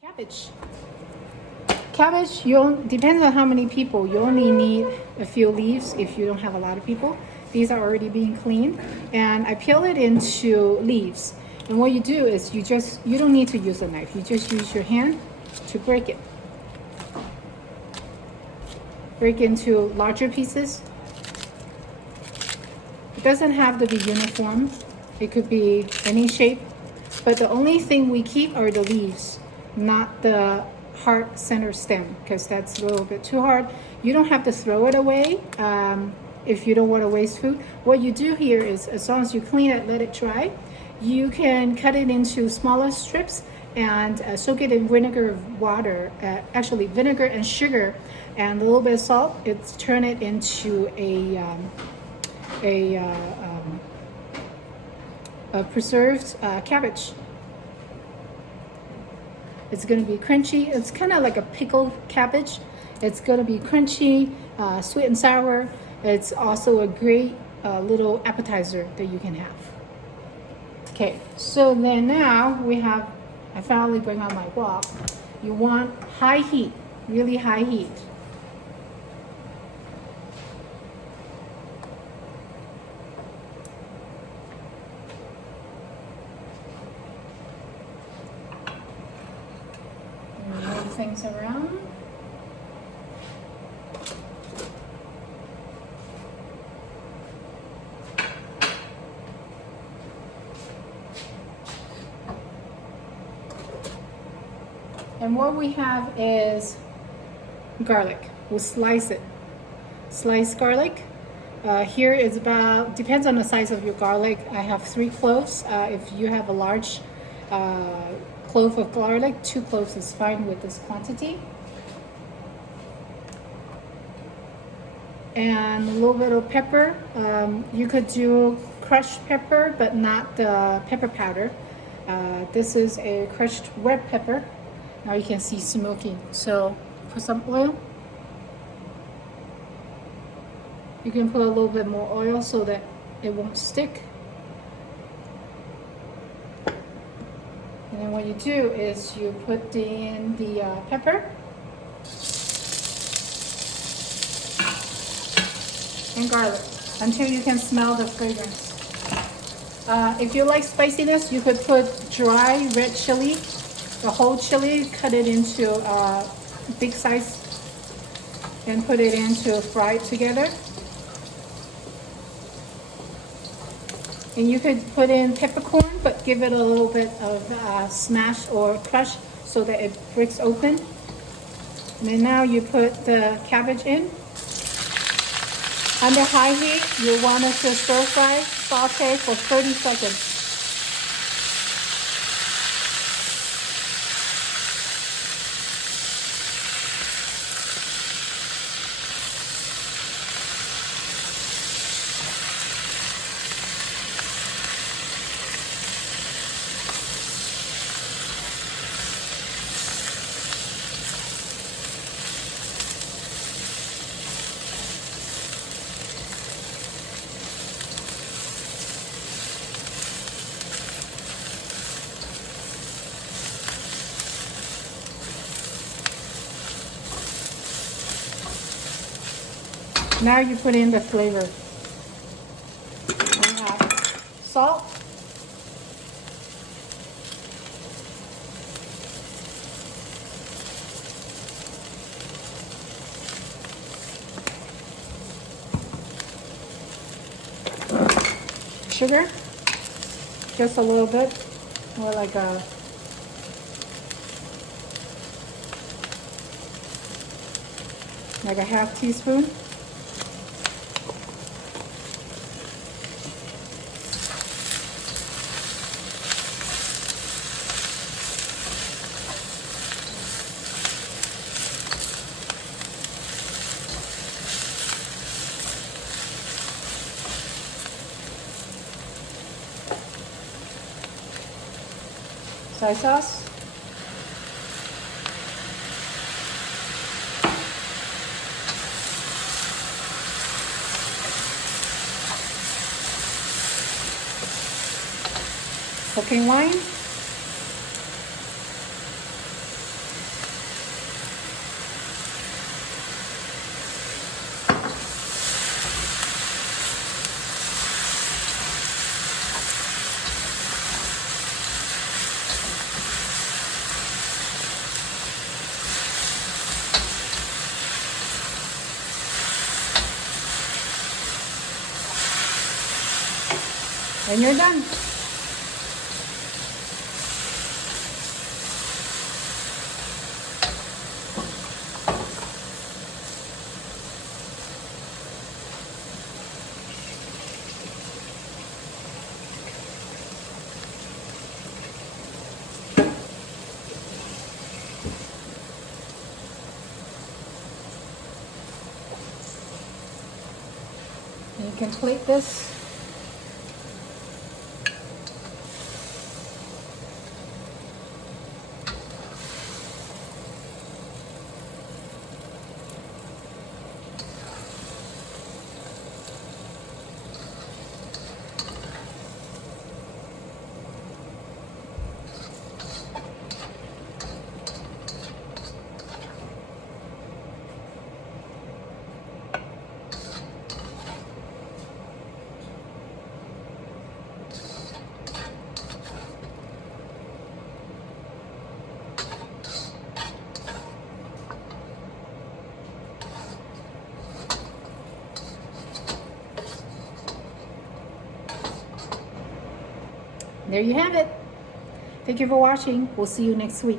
Cabbage. Cabbage, depends on how many people. You only need a few leaves if you don't have a lot of people. These are already being cleaned, and I peel it into leaves. And what you do is you don't need to use a knife. You just use your hand to break it. Break into larger pieces. It doesn't have to be uniform. It could be any shape, but the only thing we keep are the leaves, not the hard center stem, because that's a little bit too hard. You don't have to throw it away if you don't want to waste food. What you do here is, as long as you clean it, let it dry, you can cut it into smaller strips and soak it in vinegar water, actually vinegar and sugar and a little bit of salt. Turn it into a preserved cabbage. It's going to be crunchy. It's kind of like a pickled cabbage. It's going to be crunchy, sweet and sour. It's also a great little appetizer that you can have. Okay, so then now I finally bring out my wok. You want high heat, really high heat. Move things around. And what we have is garlic. We'll slice it. Sliced garlic. Here is about, depends on the size of your garlic. I have 3 cloves. If you have a large clove of garlic, 2 cloves is fine with this quantity. And a little bit of pepper. You could do crushed pepper, but not the pepper powder. This is a crushed red pepper. Now you can see smoking. So put some oil. You can put a little bit more oil so that it won't stick. And then what you do is you put in the pepper and garlic until you can smell the fragrance. If you like spiciness, you could put dry red chili, the whole chili, cut it into big size and put it into fried together. And you could put in peppercorn, but give it a little bit of smash or crush so that it breaks open. And then now you put the cabbage in. Under high heat, you want it to stir fry, saute for 30 seconds. Now you put in the flavor. We have salt, sugar, just a little bit, more like a half teaspoon. Soy sauce. Cooking wine. And you're done. And you can plate this. There you have it. Thank you for watching. We'll see you next week.